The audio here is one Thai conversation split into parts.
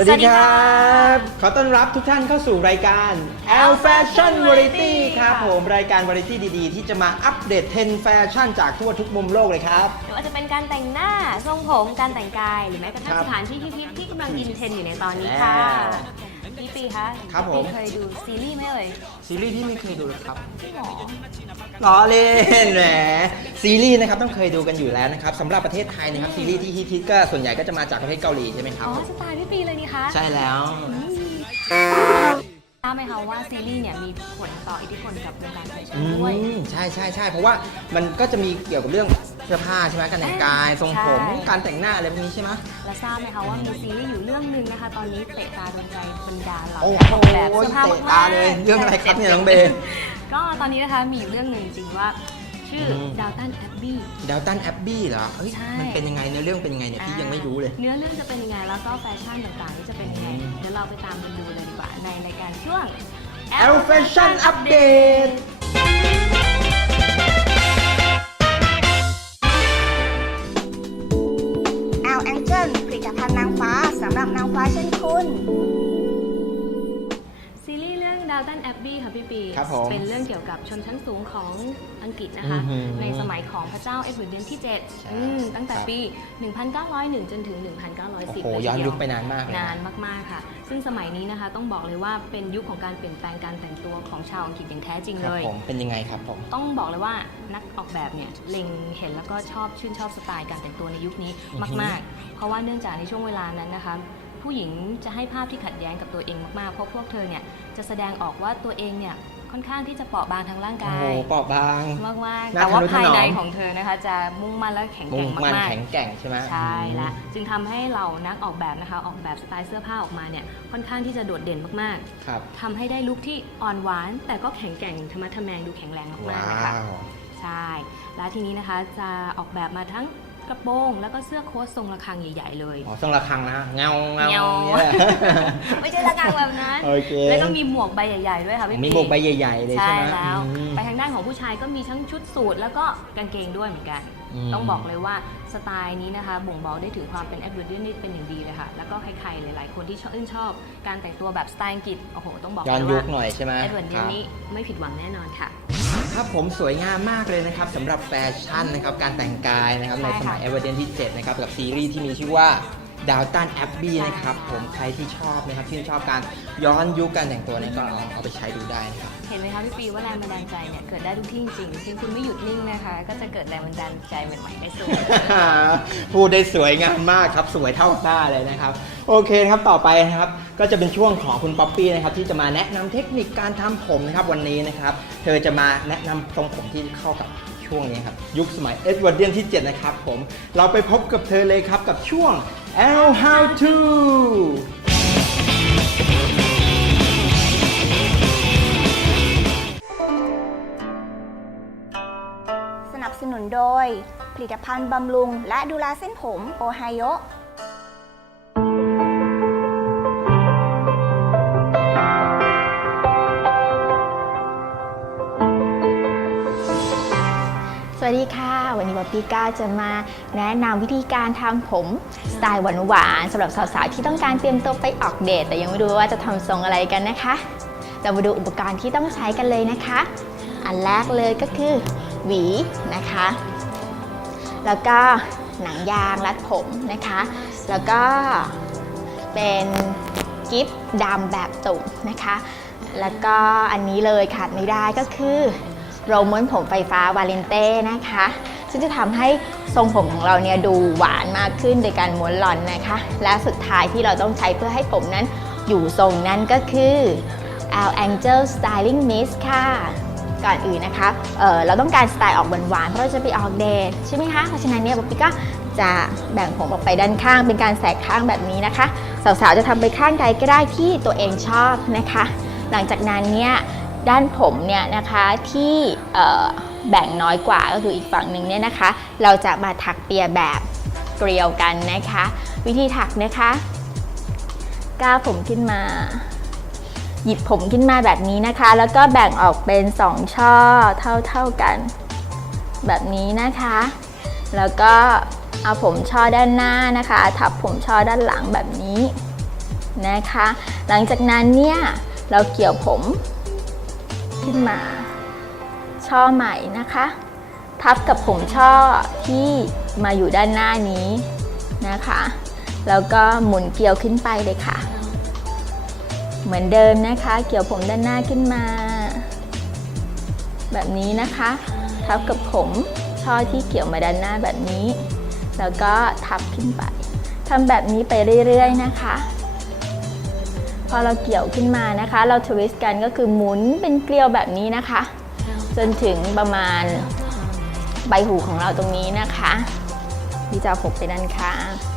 วัสดีครับ ขอต้อนรับทุกท่านเข้าสู่รายการ L Fashion Variety ครับผมรายการ Variety ดีๆ ที่จะมาอัปเดตเทรนด์แฟชั่นจากทั่วทุกมุมโลกเลยครับหรือว่าจะเป็นการแต่งหน้า ทรงผม การแต่งกาย หรือแม้กระทั่งครับสถานที่ฮิตๆที่กำลังอินเทรนด์อยู่ในตอนนี้ค่ะแล้ว พี่ปีคะครับผมพี่เคยดูซีรีส์ไหมเอ่ยซีรีส์ที่ไม่เคยดูเลยครับจริงเหรอล้อเล่นแหมซีรีส์นะครับต้องเคยดูกันอยู่แล้วนะครับสำหรับประเทศไทยนะครับซีรีส์ที่ฮิตๆก็ส่วนใหญ่ก็จะมาจากประเทศเกาหลีใช่ไหมครัอ๋บอสไตล์พี่ปีเลยนี่คะ ใช่แล้ว ทราบไหมคะว่าซีรีส์เนี่ยมีผลต่ออิทธิพลกับวงการแฟชั่นอืด้วยมใช่ใช่ใช่เพราะว่ามันก็จะมีเกี่ยวกับเรื่องเสื้อผ้าใช่ไหมการแต่งกายทรงผมใช่ การแต่งหน้าอะไรพวกนี้ใช่ไหมและทราบไหมคะว่ามีซีรีส์อยู่เรื่องหนึ่งนะคะ ตอนนี้เตะตาโดนใจบรรดาเหล่าโอ้นักโหออกแบบเสื้อผ้าเตะมากตาๆเลยเรื่องอะไรครับเนี่ยน้องเบย์ก็ตอนนี้นะคะมีอยู่เรื่องหนึ่งจริงว่า ชื่อมดาวตันแอบบี้ ดาวตันแอบบี้เหรอเฮ้ยใช่ มันเป็นยังไงเนื้อเรื่องเป็นยังไงเนี่ยพี่ยังไม่รู้เลย เนื้อเรื่องจะเป็นยังไงแล้วก็แฟชั่นต่างๆนี่จะเป็นยังไงอืม เดี๋ยวเราไปตามกันดูเลยดีกว่า ในรายการช่วง L Fashion Update รับผมเป็นเรื่องเกี่ยวกับชนชั้นสูงของอังกฤษนะคะ อือหือในสมัยของพระเจ้าเอ็ดเวิร์ดเดือนที่ใช่ 7อืมตั้งแต่ครับ ปี 1901 จนถึงโอ้1910โหเลยทีเดีว ย้อนยุคไปนานมากเลย นานมาก ๆ ค่ะ ซึ่งสมัยนี้นะคะต้องบอกเลยว่าเป็นยุคของการเปลี่ยนแปลงการแต่งตัวของชาวอังกฤษอย่างแท้จริงคเลรับย ผมเป็นยังไงครับผม ต้องบอกเลยว่านักออกแบบเนี่ยเล็งเห็นแล้วก็ชอบชื่นชอบสไตล์การแต่งตัวในยุคนี้อือฮึ มาก ๆ เพราะว่าเนื่องจากในช่วงเวลานั้นนะคะ ผู้หญิงจะให้ภาพที่ขัดแย้งกับตัวเองมาก ๆ เพราะพวกเธอเนี่ยจะแสดงออกว่าตัวเองเนี่ย ค่อนข้างที่จะเปราะบางทางร่างโอ้กาโหยเปราะบาง มากมากๆน่าแต่ว่าทะนุถนอม ภายในของเธอนะคะ จะมุ่งมั่นและแข็งมุ่แกงร่งมั่นมากแข็งแกร่งใช่ไหมๆใช่และจึงทำให้เรานักออกแบบนะคะ ออกแบบสไตล์เสื้อผ้าออกมาเนี่ยค่อนข้างที่จะโดดเด่นมากครับ ๆทำให้ได้ลุคที่อ่อนหวาน แต่ก็แข็งแกร่งธรรมะทะแมงดูแข็งแรงมากว้าๆนะคะ ว ใช่ แล้วทีนี้นะคะจะออกแบบมาทั้ง กระโปรงแล้วก็เสื้อโค้ททรงระฆังใหญ่ ๆ เลย อ๋อต้องระคังนะเงาเงาเงาเนี่ย ไม่ใช่ระฆังแบบนั้น โอเคแล้วก็มีหมวกใบใหญ่ ๆ ด้วยค่ะพี่มีปี หมวกใบใหญ่ๆเลยใช่ใช่ไหมแล้วอืม ไปทางด้านของผู้ชายก็มีทั้งชุดสูทแล้วก็กางเกงด้วยเหมือนกัน อืม ต้องบอกเลยว่าสไตล์นี้นะคะ บ่งบอกได้ถึงความเป็นแอดเวนเจอร์นี่เป็นอย่างดีเลยค่ะ แล้วก็ใครๆหลายๆคนที่ชอบชื่นชอบ การแต่งตัวแบบสไตล์อังกฤษโอ้โหต้องบอกย้อนเลยยุคว่าหน่อยใช่ไหมแอดเวนเจคอรับร์นี้ไม่ผิดหวังแน่นอนค่ะ ครับผมสวยงามมากเลยนะครับสำหรับแฟชั่นนะครับการแต่งกายนะครับใช่ในค่ะสมัยเอเวอร์เดนที่7นะครับกับซีรีส์ที่มีชื่อว่าดาวตันแอบบี้ใช่นะครับค่ะผมใครที่ชอบนะครับที่นชอบการย้อนยุคการแต่งตัวเนี่ยก็ลองเอาไปใช้ดูได้นะครับ เห็นไหมคะพี่ปีว่าแรงบันดาลใจเนี่ยเกิดได้ทุกที่จริงๆเพียงคุณไม่หยุดนิ่งนะคะ ก็จะเกิดแรงบันดาลใจใหม่ๆได้เสมอ พูดได้สวยงามมากครับสวยเท่าหน้าเลยนะครับ โอเคครับต่อไปนะครับก็จะเป็นช่วงของคุณป๊อปปี้นะครับที่จะมาแนะนำเทคนิคการทำผมนะครับวันนี้นะครับ เธอจะมาแนะนำทรงผมที่เข้ากับช่วงนี้ครับยุคสมัยเอ็ดเวิร์ดเดียนที่ 7 นะครับผมเราไปพบกับเธอเลยครับกับช่วง L How to โดย ผลิตภัณฑ์บำรุง และดูแลเส้นผมโอไฮโอสวัสดีค่ะ วันนี้ป๊อปปี้ก้าจะมาแนะนำวิธีการทำผมสไตล์หวานๆสำหรับสาวๆที่ต้องการเตรียมตัวไปออกเดท แต่ยังไม่รู้ว่าจะทำทรงอะไรกันนะคะ เรามาดูอุปกรณ์ที่ต้องใช้กันเลยนะคะ อันแรกเลยก็คือ หวีนะคะ แล้วก็หนังยางรัดผมนะคะ แล้วก็เป็นกิฟต์ดำแบบตุ่มนะคะ แล้วก็อันนี้เลยขาดไม่ได้ก็คือโรลม้วนผมไฟฟ้าวาเลนเต้นะคะ ซึ่งจะทำให้ทรงผมของเราเนี่ยดูหวานมากขึ้นโดยการม้วนหลอนนะคะ และสุดท้ายที่เราต้องใช้เพื่อให้ผมนั้นอยู่ทรงนั้นก็คือ Al Angel Styling Mist ค่ะ ก่อนอื่นนะคะเเราต้องการสไตล์ออกหวานๆเพราะเราจะไปออกเดทใช่ไหมคะเพราะฉะนั้นเนี่ยป๊อปปี้ก็จะแบ่งผมออกไปด้านข้าง เป็นการแสกข้างแบบนี้นะคะสาวๆจะทำไปข้างใดก็ได้ที่ตัวเองชอบนะคะ หลังจากนั้นเนี่ยด้านผมเนี่ยนะคะที่แบ่งน้อยกว่าก็คืออีกฝั่งหนึ่งเนี่ยนะคะ เราจะมาถักเปียแบบเกลียวกันนะคะ วิธีถักนะคะก้าวผมขึ้นมา หยิบผมขึ้นมาแบบนี้นะคะ แล้วก็แบ่งออกเป็น 2 ช่อเท่าๆกัน แบบนี้นะคะ แล้วก็เอาผมช่อด้านหน้านะคะ ทับผมช่อด้านหลังแบบนี้นะคะ หลังจากนั้นเนี่ยเราเกี่ยวผมขึ้นมา ช่อใหม่นะคะ ทับกับผมช่อที่มาอยู่ด้านหน้านี้นะคะ แล้วก็หมุนเกลียวขึ้นไปเลยค่ะ เหมือนเดิมนะคะ เกี่ยวผมด้านหน้าขึ้นมา แบบนี้นะคะทับกับผมช่อที่เกี่ยวมาด้านหน้าแบบนี้ แล้วก็ทับขึ้นไปทำแบบนี้ไปเรื่อยๆนะคะ พอเราเกี่ยวขึ้นมานะคะ เราทวิสต์กันก็คือหมุนเป็นเกลียวแบบนี้นะคะ จนถึงประมาณใบหูของเราตรงนี้นะคะที่จะเอาผมไปด้านข้าง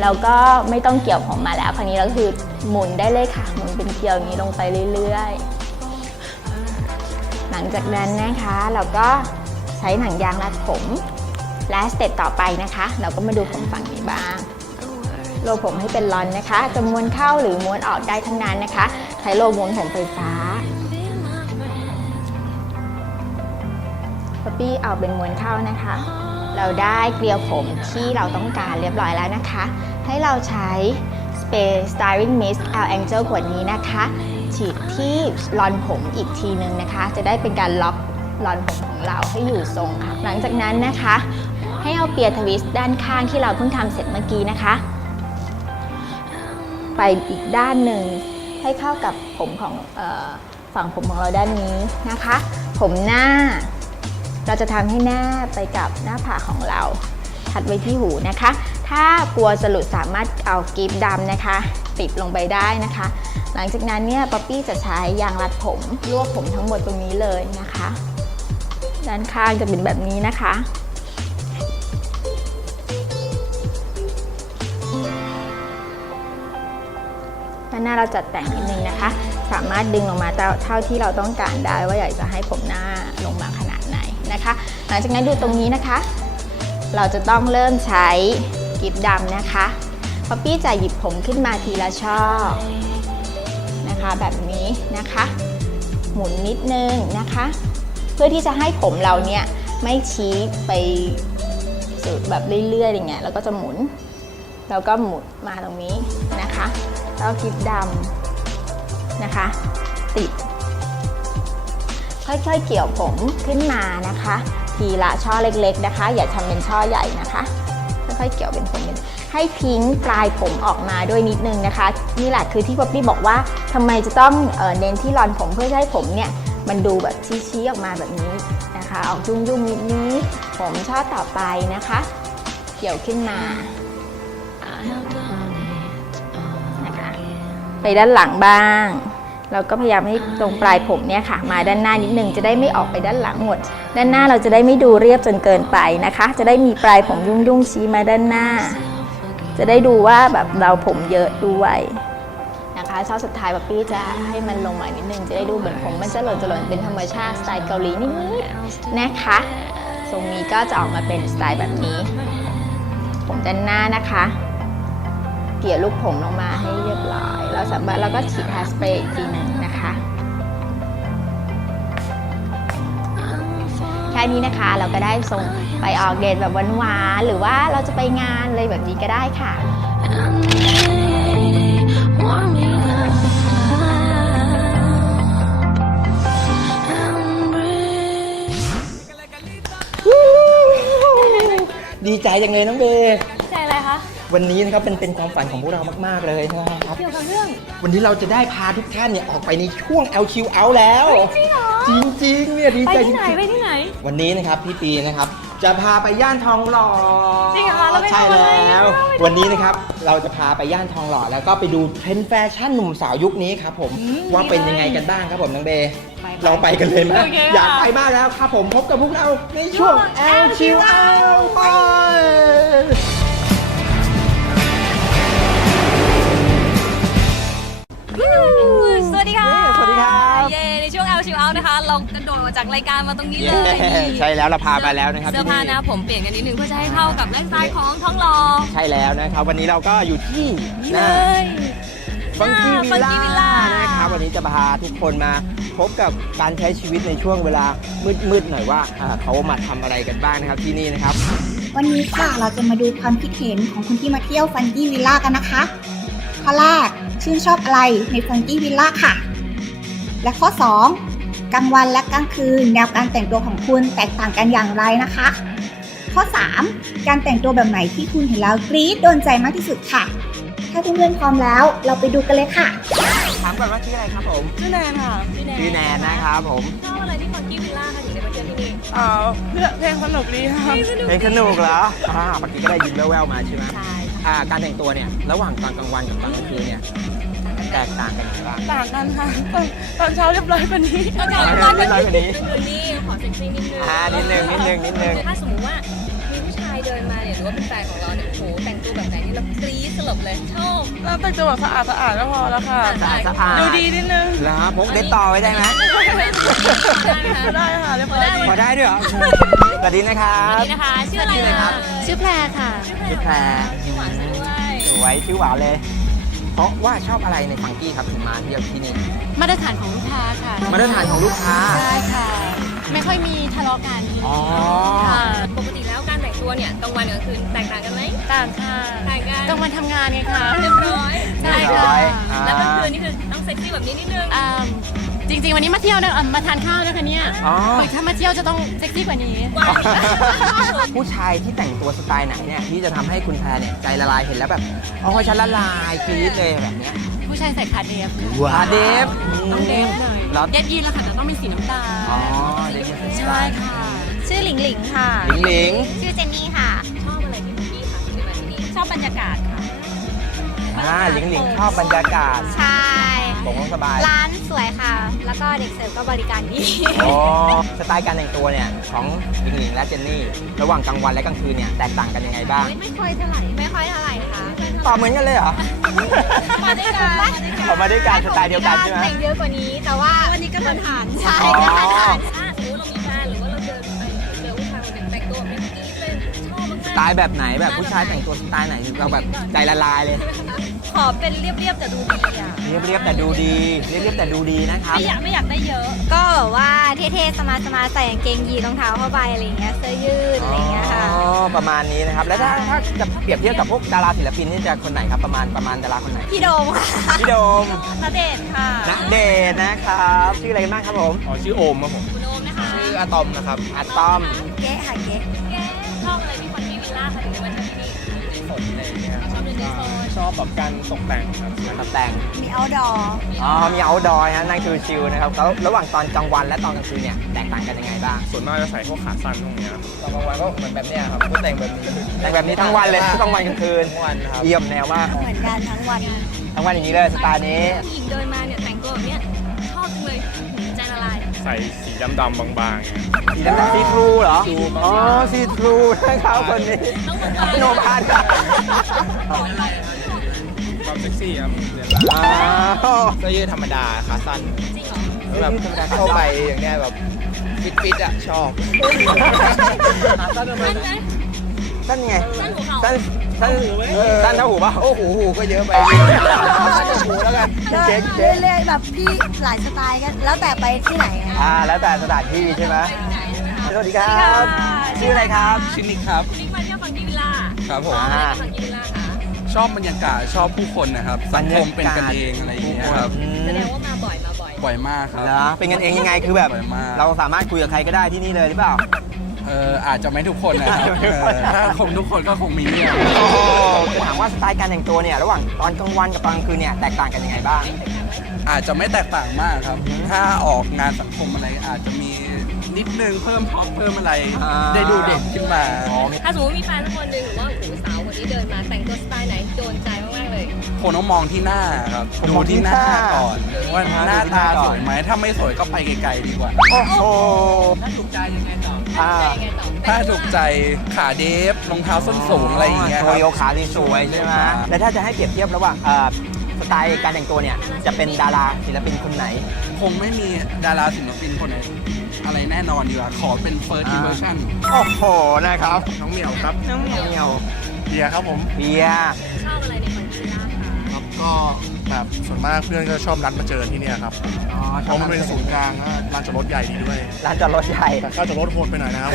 เราก็ไม่ต้องเกี่ยวผมมาแล้วคราวนี้เราคือหมุนได้เลยค่ะ หมุนเป็นเกลียวอย่างนี้ลงไปเรื่อยๆ หลังจากนั้นนะคะเราก็ใช้หนังยางรัดผม และสเต็ปต่อไปนะคะ เราก็มาดูผมฝั่งนี้บ้างโลผมให้เป็นลอนนะคะจะม้วนเข้าหรือม้วนออกได้ทั้งนั้นนะคะ ใช้โลม้วนผมไฟฟ้าป๊อปปี้เอาเป็นม้วนเข้านะคะ เราได้เกลียวผมที่เราต้องการเรียบร้อยแล้วนะคะ ให้เราใช้ Space Styling Mist L Angel ขวดนี้นะคะ ฉีดที่ลอนผมอีกทีหนึ่งนะคะ จะได้เป็นการล็อกลอนผมของเราให้อยู่ทรงค่ะ หลังจากนั้นนะคะ ให้เอาเปียร์ทวิสต์ด้านข้างที่เราเพิ่งทำเสร็จเมื่อกี้นะคะ ไปอีกด้านหนึ่งให้เข้ากับผมของออฝั่งผมของเราด้านนี้นะคะ ผมหน้า เราจะทำให้หน้าไปกับหน้าผากของเราทัดไว้ที่หูนะคะ ถ้ากลัวจะหลุดสามารถเอากรีบดำนะคะ ติดลงไปได้นะคะ หลังจากนั้นเนี่ยป๊อปปี้จะใช้ยางรัดผมรวบผมทั้งหมดตรงนี้เลยนะคะ ด้านข้างจะเป็นแบบนี้นะคะ ด้านหน้าเราจัดแต่งนิดนึงนะคะ สามารถดึงลงมาเท่าเท่าที่เราต้องการได้ว่าอยากจะให้ผมหน้าลงมาข นาดไหนนะคะ หลังจากนั้นดูตรงนี้นะคะ เราจะต้องเริ่มใช้กิบดำนะคะป๊อปปี้จะหยิบผมขึ้นมาทีละช่อนะคะ แบบนี้นะคะ หมุนนิดนึงนะคะ เพื่อที่จะให้ผมเราเนี่ยไม่ชี้ไปสุดแบบเรื่อยๆอย่างเงี้ยแล้วก็จะหมุน แล้วก็หมุนมาตรงนี้นะคะ แล้วคลิปดำนะคะ ค่อยๆเกี่ยวผมขึ้นมานะคะ ทีละช่อเล็กๆนะคะ อย่าทำเป็นช่อใหญ่นะคะค่อยๆเกี่ยวเป็นผมเป็นให้ทิ้งปลายผมออกมาด้วยนิดนึงนะคะ นี่แหละคือที่ป๊อปปี้บอกว่าทำไมจะต้องเอ่อเน้นที่รอนผมเพื่อให้ผมเนี่ยมันดูแบบชี้ๆออกมาแบบนี้นะคะ ออกยุ่งๆนิดนี้ผมช่อต่อไปนะคะ เกี่ยวขึ้นมานะคะไปด้านหลังบ้าง เราก็พยายามให้ตรงปลายผมเนี่ยค่ะ มาด้านหน้านิดนึงจะได้ไม่ออกไปด้านหลังหมด ด้านหน้าเราจะได้ไม่ดูเรียบจนเกินไปนะคะ จะได้มีปลายผมยุ่งยุ่งๆชี้มาด้านหน้า จะได้ดูว่าแบบเราผมเยอะด้วยนะคะช่อสุดท้ายแบบปี้จะให้มันลงมานิดนึงจะได้ดูเหมือนผมมันจะหล่นจะหล่นเป็นธรรมชาติสไตล์เกาหลีนิดๆนะคะทรงนี้ก็จะออกมาเป็นสไตล์แบบนี้ ผมด้านหน้านะคะ เกี่ยลูกผมลงมาให้เรียบร้อย เราสามารถแล้วก็ฉีดฮาสเปรย์อีกทีหนึ่งนะคะแค่นี้นะคะเราก็ได้ส่งไปออกเดทแบบหวานๆหรือว่าเราจะไปงานเลยแบบนี้ก็ได้ค่ะดีใจจังเลยน้องเบ วันนี้นะครับเป็นเป็นความฝันของพวกเรามาก ๆ เลยนะครับ เกี่ยวกับเรื่อง วันนี้เราจะได้พาทุกท่านเนี่ยออกไปในช่วง LQ Out แล้ว จริงเหรอ จริง ๆ เนี่ยดีไปใจจที่ไหนริงไปที่ไหน ๆวันนี้นะครับพี่ปีนะครับจะพาไปย่านทองหล่อจริงเหรอคะเราไปใช่ทำอะไรแล้ว อะเราไปทำอะไรวันนี้นะครับเราจะพาไปย่านทองหล่อแล้วก็ไปดูเทรนด์แฟชั่นหนุ่มสาวยุคนี้ครับผมอืมว่าเป็นดีเลยยังไงกันบ้างครับผมน้องเบย์ไปๆเราไปกันเลยไหมโอเคค่ะ อยากไปมากแล้วครับผมพบกับพวกเราในช่วงช่วง LQ Out ไป สวัสดีค่ะสวัสดีครับเย้ในช่วง L ชิวเอานะคะเรากระโดดออกจากรายการมาตรงนี้เลยใช่แล้วเราพาไปแล้วนะครับเสื้อผ้าที่นะผมเปลี่ยนกันนิดนึงเพื่อจะให้เข้ากับไลฟ์สไตล์ของท้องหล่อใช่แล้วนะครับ วันนี้เราก็อยู่ที่นี่หเลน้ายฟังกี้หน้าวิ Funky ลล่า Villa นะครับวันนี้จะพาทุกคนมาพบกับการใช้ชีวิตในช่วงเวลามืดๆหน่อยว่าอ่าเขามาทำอะไรกันบ้างนะครับที่นี่นะครับ วันนี้ค่ะเราจะมาดูความคิดเห็นของคนที่มาเที่ยวฟันดี้วิลล่ากันนะคะข้อแรก ชื่นชอบอะไรในฟังกี้วิลล่าค่ะ และข้อ 2. กลางวันและกลางคืน แนวการแต่งตัวของคุณแตกต่างกันอย่างไรนะคะ ข้อ 3. การแต่งตัวแบบไหนที่คุณเห็นแล้วกรี๊ดโดนใจมากที่สุดค่ะ ถ้าเพื่อนๆพร้อมแล้ว เราไปดูกันเลยค่ะ ถามก่อนว่าชื่ออะไรครับผมชื่อแนนค่ะชื่อแนนนะครับผมชอบอะไรที่ฟังกี้วิลล่าคะถึงได้มาเที่ยวที่นี่อ่าเพื่อเพลงสนุกดีค่ะเพลงสนุกเหรออ่าเมื่อกี้ก็ได้ยินแว่วๆมาใช่ไหมใช่ อ่าการแต่งตัวเนี่ยระหว่างตอนกลางวันกับตอนกลางคืนเนี่ยแตกต่างกันยังไงบ้างต่างกันค่ะตอนตอนเช้าเรียบร้อยกว่านี้ตอนเช้าเรีตอนยบร้อยกว่านี้ คืนนี่ขอเซ็กซี่นิดนึงอ่านิดนึงนิดนึงนิดนึงถ้าสมมติว่ามีผู้ชาย เดินมาเนี่ยหรือว่าเป็นแฟนของเราเนี่ยโหแต่งตัวแบบไหนนี่เรากรี๊ดสลบเลยชอบเราแต่งตัวแบบสะอาดสะอาดก็พอแล้วค่ะ สะอาดสะอาดดูดีนิดนึงแล้วพกเด็ดต่อไว้ได้ไหมได้ไหมคะได้ค่ะเรียบร้อยพอได้ด้วยเหรอสวัสดีนะครับนี่นะคะชื่ออะไรชื่ออะไรครับชื่อแพรค่ะชื่อแพรชื่อหวานซะด้วยสวยชื่อหวานเลย เพราะว่าชอบอะไรในฟังกี้ครับถึงมาเที่ยวที่นี่มาตรฐานของลูกค้าค่ะมาตรฐานของลูกค้าใช่ค่ะ ไม่ค่อยมีทะเลาะกันที่อ๋อ เนี่ยกลางวันกับกลางคืนแตกต่างกันไหมต่างค่ะต่างกันกลางวันทำงานไงคะเรียบร้อยใช่เรียบร้ค่ะอยอ่าแล้วกลางคืนนี่คือต้องเซ็กซี่แบบนี้นิดนึง อ่าจริง ๆ วันนี้มาเที่ยวนะอะมาทานข้าวนะคะเนี่ยอ๋อถ้ามาเที่ยวจะต้องเซ็กซี่กว่านี้ ผู้ชายที่แต่งตัวสไตล์ไหนเนี่ยที่จะทำให้คุณแพรเนี่ยใจละลายเห็นแล้วแบบอ๋อฉันละลายกรี๊ดเลยแบบเนี้ยผู้ชายใส่ขาเดฟว้าเดฟต้องเดฟหน่อยแล้วเดฟยีนแล้วค่ะแต่ต้องเป็นสีน้ำตาลอ๋อเดฟเป็นสไตใช่ล์ค่ะ ชื่อหลิงหลิงค่ะ หลิงหลิง ชื่อเจนนี่ อบบรรยากาศค่ะอ่าหลิงหลิงชอบบรรยากาศใช่ตรงสบาย ร้านสวยค่ะ แล้วก็เด็กเสิร์ฟก็บริการดีอ๋อสไตล์การแต่งตัวเนี่ยของหลิงหลิงและเจนนี่ ระหว่างกลางวันและกลางคืนเนี่ยแตกต่างกันยังไงบ้าง ไม่ค่อยเท่าไหร่ไม่ค่อยเท่าไหร่ค่ะตอบเหมือนกันเลยเหรอมาด้วยกันออกมาด้วยกันสไตล์เดียวกันใช่ไหมแต่งเยอะกว่านี้แต่ว่าวันนี้ก็ทานทานใช่อ๋อก็ทานทาน ไตล์แบบไหนแบบผู้ชายแต่งตัวสไตล์ไหนเราแบบใจละลายเลย ขอเป็นเรียบๆแต่ดูดีอะเรียบๆแต่ดูดี เรียบๆแต่ดูดีนะครับ ไม่อยากไม่อยากได้เยอะ ก็แบบว่าเท่ๆสมาสมาใส่กางเกงยีนรองเท้าผ้าใบอะไรอย่างเงี้ยเสื้อยืดอะไรอย่างเงี้ยค่ะ อ๋อประมาณนี้นะครับ แล้วถ้าถ้าจะเปรียบเทียบกับพวกดาราศิลปินนี่จะคนไหนครับประมาณประมาณดาราคนไหน พี่โดมค่ะพี่โดมณเดชน์ค่ะณเดชน์นะครับ ชื่ออะไรกันบ้างครับผม อ๋อชื่อโอมครับผม คุณโอมนะคะชื่ออะตอมนะครับอะตอม เก๊ค่ะเก๊ แกชอบอะไรที่ ฟังกี้วิลล่าคะถึงได้มาที่นี่สนอะไรอย่างเงี้ยชอบเดินในโซนชอบแบบการตกแต่งครับตกแต่ง มีเอาดออ๋อ มีเอาดอร์ฮะนั่งชิวๆนะครับแล้วระหว่างตอนกลางวันและตอนกลางคืนเนี่ยแตกต่างกันยังไงบ้าง ส่วนมากจะใส่พวกขาสั้นพวกเนี้ยครับตอนกลางวันก็เหมือนแบบเนี้ยครับก็แต่งแบบนี้แต่งแบบนี้ทั้งวันเลยทั้งวันกลางคืนทั้งวันครับเยี่ยมแนวมากเหมือนกันทั้งวันทั้งวันอย่างนี้เลยสไตล์นี้ผู้หญิงเดินมาเนี่ยแต่งตัวแบบเนี้ยชอบจังเลยใจละลาย ใส่สี ดำๆบางๆอย่างเงี้ยสีดำซีทรูเหรอ อ๋อซีทรูนะครับคนนี้ต้องบอกโนว่าพานครับความเซ็กซี่ครับเรียนอ้าวเสื้อยืดธรรมดาขาสั้นจริงเหรอแล้วแบบเข้าไปอย่างเงี้ยแบบฟิตๆอะชอบ สั้นไหมสั้นไงสั้นหัวเข่า สั้น สั้นสั้นเท่าหูป่ะโอ้โหหูก็เยอะไปสั้นหูแล้วกันเก๊กเก๊กเรื่อยๆแบบพี่หลายสไตล์กันแล้วแต่ไปที่ไหนอะอ่าแล้วแต่สถานที่ใช่ไหมสวัสดีครับ ชื่ออะไรครับชินิกครับนิกมาเที่ยวฟังกี้วิลล่าครับผมชอบอะไรในฟังกี้วิลล่าคะชอบบรรยากาศชอบผู้คนนะครับสังคมเป็นกันเองอะไรอย่างเงี้ยครับอืมแสดงว่ามาบ่อยมาบ่อยบ่อยมากครับ เหรอเป็นกันเองยังไงคือแบบ บ่อยมาก เราสามารถคุยกับใครก็ได้ที่นี่เลยหรือเปล่า เอออาจจะไม่ทุกคนนะครับอาจจะไม่ทุกคนเออถ้าคงทุกคนก็คงมีเรื่องโอ้โหจะถามว่าสไตล์การแต่งตัวเนี่ยระหว่างตอนกลางวันกับตอนกลางคืนเนี่ยแตกต่างกันยังไงบ้าง อาจจะไม่แตกต่างมากครับ ถ้าออกงานสังคมอะไรอาจจะมีนิดนึงเพิ่มพ็อปเพิ่มอะไรอ่า ได้ดูเด่นขึ้นมา ถ้าสมมติมีแฟนสักคนหนึ่งหรือว่าโอ้โหสาวคนนี้เดินมาแต่งตัวสไตล์ไหนโดนใจมากๆเลย คนต้องมองที่หน้าครับ ผมดูมองที่ที่หน้าหน้าก่อน ว่าอ่าหน้าดูที่หน้าตาก่สอนวยไหมถ้าไม่สวยก็ไปไกลๆดีกว่า โอ้โห ถ้าถูกใจยังไงต่อ อ่ายังไงต่อถ้าถูกใจขาเดฟรองเท้าส้นสูงอะไรอย่างเงี้ยโชครัว์บโยขาที่สวยใช่ไหมแล้วถ้าจะให้เปรียบเทียบระหว่างเอ่อสไตล์การแต่งตัวเนี่ยจะเป็นดาราศิลปินคนไหน คงไม่มีดาราศิลปินคนไหนอะไรแน่นอนดีกว่าขอเป็น first อ่า impression โอ้โหนะครับน้องเหมียวครับน้องเหมียวเมียวเบียร์ครับผม เบียร์ ชอบอะไรในฟังกี้วิลล่าคะครับ ก็แบบส่วนมากเพื่อนก็ชอบนัดมาเจอที่เนี่ยครับอ๋อเพราะมันเป็นศูนย์กลางก็ร้านจอดรถใหญ่ดีด้วย ร้านจอดรถใหญ่แต่ค่าจอดรถโหดไปหน่อยนะครับ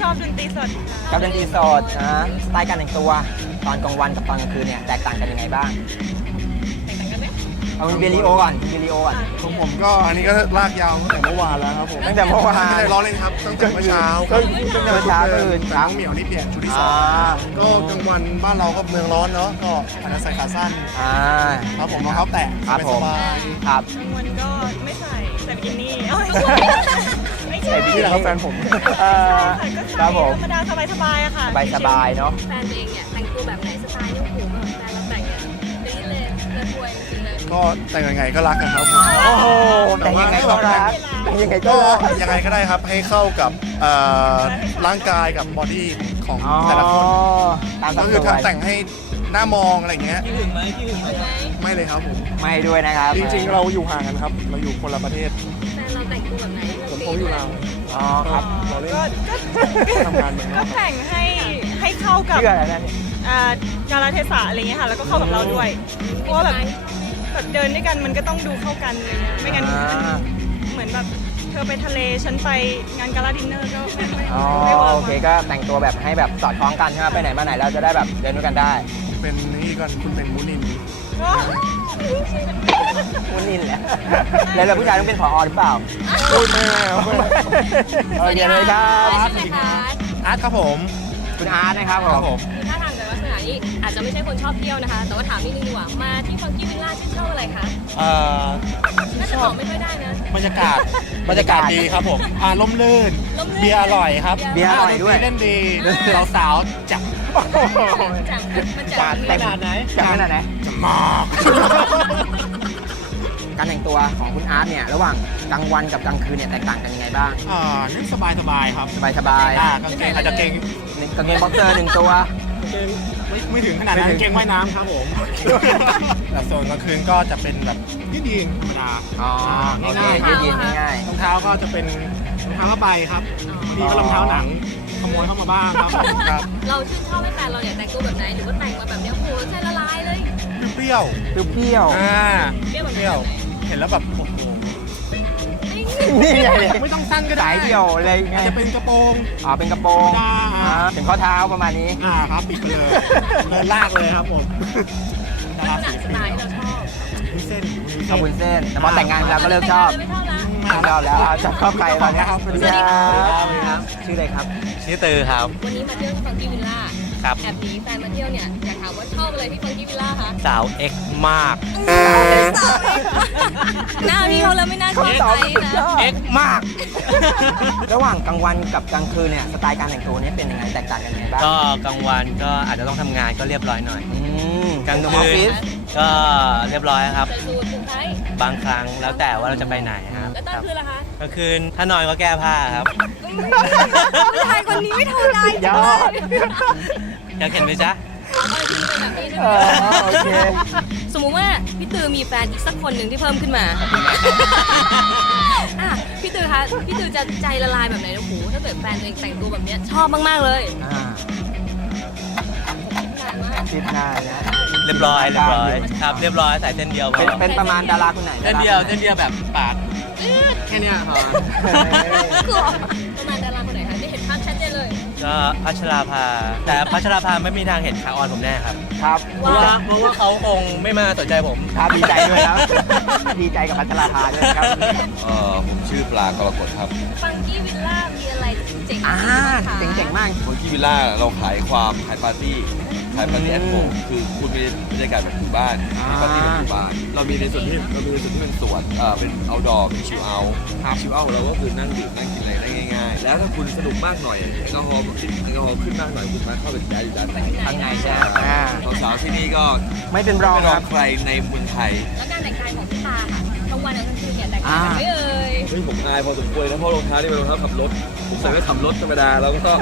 ชอบดนตรีสดกับดนตรีสดนะสไตล์การแต่งตัว ตอนกลางวันกับตอนกลางคืนเนี่ยแตกต่างกันยังไงบ้างแเอาคุณเบลิโอก่อนเบลิโอก่อน ของผมก็อันนี้ก็ลากยาวตั้งแต่เมื่อวานแล้วครับผมตั้งแต่เมื่อวานไม่ได้ล้อเล่นครับตั้งแต่เมื่อเช้าก็ตั้งแต่เมื่อเช้าตื่น แต่น้องเหมียวนี่เปลี่ยนชุดที่สออ่างก็กลางวันบ้านเราก็เมืองร้อนเนาะก็อาจจะใส่ขาสั้นอ่า ครับผมรองเท้าแตะครับผม สบายครับ บางวันก็ไม่ใส่ใส่บิกินี่เอาไม่ใช่ใส่บิๆกินี่แหละครับแฟนผม เออครับผม ธรรมดาสบายๆอะค่ะสบายสบายๆเนาะ แฟนตัวเองเนี่ยแต่งตัวแบบไหนสไตล์เนี่ยโอ้โห ก็แต่งยังไงก็รักกันครับผมโอ้โหแต่งยังไงก็รักแต่งยังไงก็ก็รักยังไงก็ได้ครับให้เข้ากับเอ่อร่างกายกับบอดี้ของแต่ละคนตามสัก็ดคือส่วนแต่งให้หน้ามองอะไรอย่างเงี้ยไม่เลยครับผมไม่ด้วยนะครับจริงๆ เราอยู่ห่างกันครับ เราอยู่คนละประเทศแฟนเราแต่งตัวแบบไหนผมผมอยู่ลาวอ๋อครับเราเล่นก็ก็ทำงานเหมือนกัก็นแต่งให้ให้เข้ากับเชื่ออะไรนะเนี่ย อ่าการละเทศะอะไรเงี้ยค่ะ แล้วก็เข้ากับเราด้วยเพราะว่าแบบ แบบเดินด้วยกันมันก็ต้องดูเข้ากันอะไรเงี้ยไม่งั้นมันอ่าเหมือนแบบเธอไปทะเลฉันไปงานกาลาดินเนอร์ก็ไม่ไม่อ๋อไม่เวิร์กโอเคก็แต่งตัวแบบให้แบบสอดคล้องกันใช่ไหมไปไหนมาไหนเราจะได้แบบเดินด้วยกันได้เป็นนี่ก่อนคุณเป็นมูนินคุณนินแหละแล้วเราผู้ชายต้องเป็นผอหรือเปล่าพูดแม่ครับโอเคเลยครับชื่ออะไรคะอาร์ตครับผมคุณอาร์ตนะครับผมคื อถ้าทางจากลักษณะนี้อาจจะไม่ใช่คนชอบเที่ยวนะคะ แต่ว่าถามนิดนึงดีกว่ามาที่ฟังกี้วิลล่าชื่นชอบอะไรคะเอ่อน่าจะบอกไม่ค่อยได้นะ บรรยากาศบรรยากาศดีครับผมอ่าล่มลื่น ร่มรื่นเบียร์อร่อยครับเบียร์อร่อยด้วย เล่นดีสาวๆจับมันจังมันจัจางกเต็มจากขนาดไหนจะมากการแต่งตัวของคุณอาร์ตเนี่ยระหว่างกลางวันกับกลางคืนเนี่ยแตกต่างกันยังไงบ้างอ่านี่สบายสบายๆครับสบายสบายอ่ากางเกงอาจจะเกงกางเกงบ็อกเซอร์หนึ่งตัว เกง ไม่ไม่ถึงขนาดนั้ไม่ถึนง เกงว่ายน้ำครับผมแต่ส่วนกลางคืนก็จะเป็นแบบยืดยีนธรรมดา อ๋อโอเคยืดเย็นง่ายรองเท้าก็จะเป็นรองเท้าผ้าใบครับนี่ก็รองเท้าหนังขโมยเข้ามาบ้างครับครับเราชื่นชอบให้แฟนเราเนี่ยแต่งตัวแบบไหนหรือว่าแต่งมาแบบเนี้ยโอ้โหใจละลายเลย เปรี้ยวๆเปรี้ยวๆ อ่าเปรี้ยวแบบเปไหนรี้ยวเห็นแล้วแบบโอ้โหๆ นี่ไงเนี่ยไม่ต้องสั้นก็ได้สายเดี่ยวเลยไงอาจจะเป็นกระโปรง อ๋อเป็นกระโปรงธรรมดา อ่าถึงข้อเท้าประมาณนี้ อ่าครับปิดไปเลยเดินลากเลยครับผมดาลัรากษณะศิลสปินไตล์ที่เราชอบวุ้นเส้นชอบบุญเส้นแต่พอแต่งงานแล้วก็เลิกชอบไม่ชอบละไม่ชอบแล้วอะชอบชอบใครตอนเนี้ยครับสวัสดีครับชื่ออะไรครับชื่อตือครับ วันนี้มาเที่ยวที่ฟังกี้วิลล่าครับ แอบหนีแฟนมาเที่ยวเนี่ยอยากถามว่าช อบอะไรที่ฟังกี้วิลล่าคะสาวเอ็กมาก หน้าพี่เขาแล้วไม่น่าชอบใจนะ เอ็กมาก ระหว่างกลางวันกับกลางคืนเนี่ยสไตล์การแต่งตัวเนี่ยเป็นยังไงแตกต่างกันยังไงบ้างก็กลางวันก็อาจจะต้องทำงานก็เรียบร้อยหน่อย อืมกลางหนุ่มคืออฟฟินศก็เรียบร้อยครับ ใส่สูทผูกไทยบางครั้งแล้วแต่ว่าเราจะไปไหนครับแล้วตอนครับคืนล่ะคะกลางคืนถ้านอนก็แก้ผ้าครับ ผู้ชายคนนี้ไม่ธรรมดาจริงยอดอยากเห็นไหมจ๊ะแบบ นี้ใช่เอไหมอโอเค สมมุติว่าพี่ตือมีแฟนอีกสักคนหนึ่งที่เพิ่มขึ้นมาอะพี่ตือคะพี่ตือจะใจละลายแบบไหนโอ้โหถ้าเกิดแฟนตัวเองแต่งตัวแบบเนี้ยชอบมากๆเลยอ่าคิดได้นะ เรียบร้อยเรียบร้อยครับเรียบร้อยใส่เส้นเดียวพเป็นอเป็นประมาณดาราคนไหนเส้นเดียวดาราคนไหเส้นเดียวแบบปาดแค่เนี้ยพอคือประมาณ ก็พัชราภา แต่พัชราภาไม่มีทางเห็นขาออนผมแน่ครับ ครับเพราะว่าเพราะว่าเขาคงไม่มาสนใจผม ครับดีใจด้วยครับ ดีใจกับพัชราภาด้วยครับเอ่อผมชื่อปลากรกฎครับฟังกี้วิลล่ามีอะไรเจ๋งๆอ่าบ้คะ เจ๋งๆมาก คนที่วิลล่าเราขายความขายปาร์ตี้ ขายปาร์ตี้แอดโฮมคือคุณมีบรรยากาศแบบอยู่บ้านมีปาร์ตี้แบบอยู่บ้าน เรามีในส่วนที่เรามีในส่วนที่เป็นสวนเอ่อเป็นเอาดอร์เป็นชิลเอาชิลเอาเราก็คือนั่งดื่มนั่งกินอะไรได้ง่ายๆ แล้วถ้าคุณสนุกมากหน่อยแอลกอฮอล์แอลกอฮอล์ขึ้นมากหน่อยคุณมาเข้าไปได้อยู่ด้านในข้างในใช่ไหมอ่าสาวๆที่นี่ก็ไม่เป็นรองไม่รคอรังบ ใครในเมืองไทย แล้วการแต่งกายของพี่ตาค่ะกลางวันกับกลางคืนเนี่ยแต่งกายแบบไม่เอ่ยเฮ้ยผมอายพอสมควรนะเพราะรองเท้านี่เป็นรองเท้าขับรถผมใส่ไว้ขับรถธรรมดาแล้วก็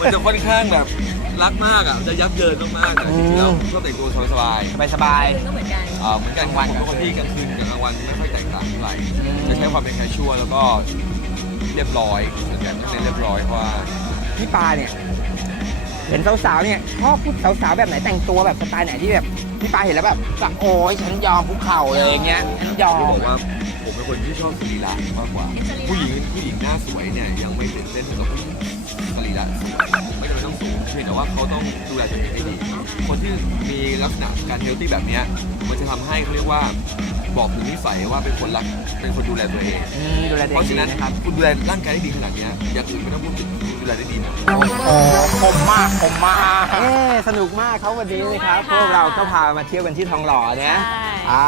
มันจะค่อนข้างแบบ รักมากอะมันจะยับเยินมากๆแต่จริงๆแล้วชอบแต่งตัวสบายสบายสบายคืนก็เหมือนกันๆอ่าเหมือนกันครับผมเป็นคนที่กลางคืนกับกลางวันไม่ค่อยแตกต่างเท่าไหร่อืมจะใช้ความเป็นแคชชวลแล้วก็เรียบร้อยส่วนใหญ่ต้องเน้นเรียบร้อยเพราะว่า พี่ปาเนี่ย เห็นสาวๆเนี่ยชอบพูดสาวๆแบบไหนแต่งตัวแบบสไตล์ไหนที่แบบพี่ปาเห็นแล้วแบบแบบโอ้ยฉันยอมภูเขาเลยอย่างเงี้ยฉันยอจะมบอกว่าผม เป็นคนที่ชอบสรีระมากกว่า ผู้หญิงผู้หญิงหน้าสวยเนี่ยยังไม่ตื่นเต้นเท่ากับผู้หญิงสรีระสูงไม่จำเป็นต้องสูงเพียงแต่ว่าเขาต้องดูแลตัวเองให้ดี คนที่มีลักษณะการเฮลตี้แบบเนี้ยมันจะทำให้เขาเรียกว่าบอกถึงนิสัยว่าเป็นคนรักเป็นคนดูแลตัวเอง อืมดูแลตัวเพเองราะฉะนั้นนะครับ คุณดูแลร่างกายได้ดีขนาดเนี้ยอย่างอื่นไม่ต้องพูดถึงคุณดูแลได้ดีนะ โอ้โหผมมากผมมากเอ๊สนุกมากเขาวันนี้นะครับสนุกมากค่ะพวกเราก็พามาเที่ยวกันที่ทองหล่อนะ ใช่ อ่า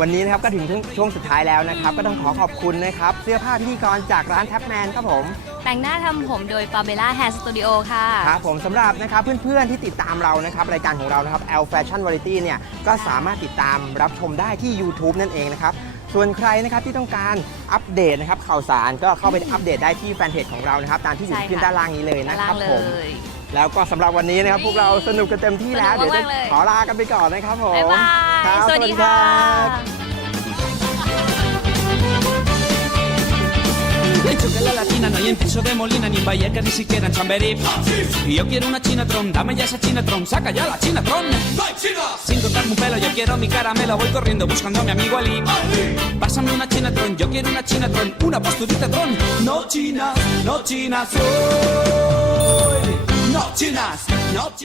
วันนี้นะครับก็ถึงช่วงสุดท้ายแล้วนะครับ ก็ต้องขอขอบคุณนะครับ เสื้อผ้าพิธีกรจากร้านแท็บแมนครับผม แต่งหน้าทำผมโดย Fabella Hair Studio ค่ะ ครับผมสำหรับนะครับเพื่อนๆที่ติดตามเรานะครับรายการของเรานะครับ L Fashion Variety เนี่ยก็สามารถติดตามรับชมได้ที่ YouTube นั่นเองนะครับส่วนใครนะครับที่ต้องการอัปเดตนะครับข่าวสารก็เข้าไปอัปเดตได้ที่แฟนเพจของเรานะครับตามที่อยู่ใช่ค่ะขึ้นด้านล่างนี้เลยนะล่าครับงเลผม ย แล้วก็สำหรับวันนี้นะครับพวกเราสนุกกันเต็มที่แล้ว สนุเดี๋ยวกจะมากๆเลย ขอลากันไปก่อนนะครับผมบ๊ายบาย ครับสวัสดีค่ะ Le choca la latina, no hay en piso de Molina, ni en Vallecas, ni siquiera en Chamberí. Y yo quiero una Chinatron, dame ya esa Chinatron, saca ya la Chinatron. Sin cortarme un pelo, yo quiero mi caramelo, voy corriendo buscando a mi amigo Ali. Pásame una Chinatron, yo quiero una Chinatron, una posturita tron. No chinas, no chinas, soy. No chinas, no chinas.